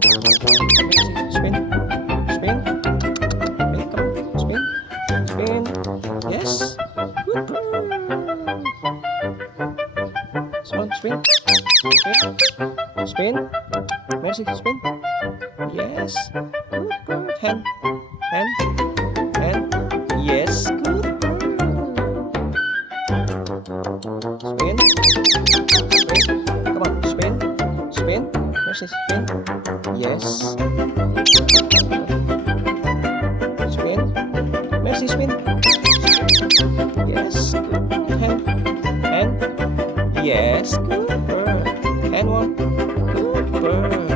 Spin. Spin. Spin. Come on. Spin. Spin. Yes. Good girl. Spin. Spin. Spin. Spin. Mercy. Spin. Yes. Good girl. Hand. Hand. Hand. Yes. Good girl. Spin. Spin. Come on. Spin. Spin. Mercy. Spin. Yes. Spin. Mercy. Spin. Yes. Good. Hand. Hand. Yes. Good bird. Hand one. Good bird.